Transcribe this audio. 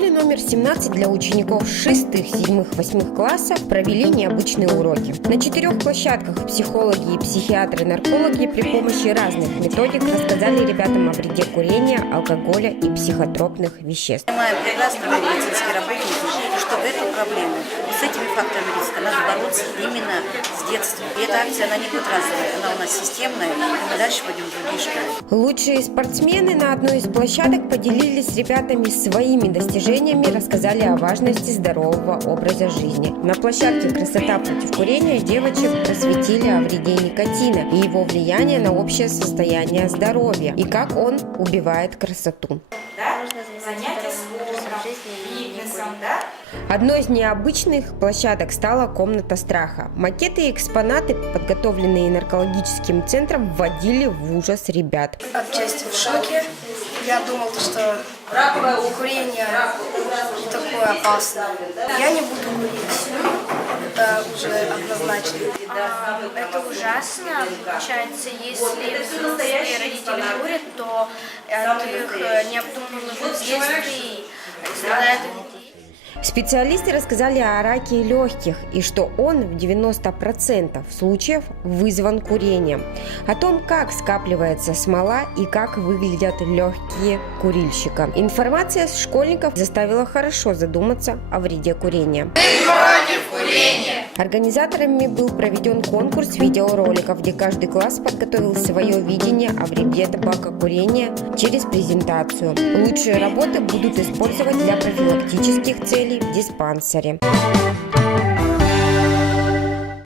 школе номер 17 для учеников 6, 7, 8 классов провели необычные уроки. На 4 площадках психологи и психиатры-наркологи при помощи разных методик рассказали ребятам о вреде курения, алкоголя и психотропных веществ. Понимаем прекрасно, медицинские работники, что эту проблему, с этими факторами риска надо бороться именно с детства. И эта акция, она не будет разовая, она у нас системная, и мы дальше пойдем в другие школы. Лучшие спортсмены на одной из площадок поделились с ребятами своими достижениями, рассказали о важности здорового образа жизни. На площадке «Красота против курения» девочек просветили о вреде никотина и его влиянии на общее состояние здоровья и как он убивает красоту. Одной из необычных площадок стала комната страха. Макеты и экспонаты, подготовленные наркологическим центром, вводили в ужас ребят. Отчасти в шоке. Я думал, что курение не такое опасное. Я не буду курить. Это уже однозначно. Это ужасно. Получается, если родители курят, то от их необдуманных действий страдают детей. Специалисты рассказали о раке легких и что он в 90% случаев вызван курением, о том, как скапливается смола и как выглядят легкие курильщика. Информация с школьников заставила хорошо задуматься о вреде курения. Организаторами был проведен конкурс видеороликов, где каждый класс подготовил свое видение о вреде табакокурения через презентацию. Лучшие работы будут использовать для профилактических целей в диспансере.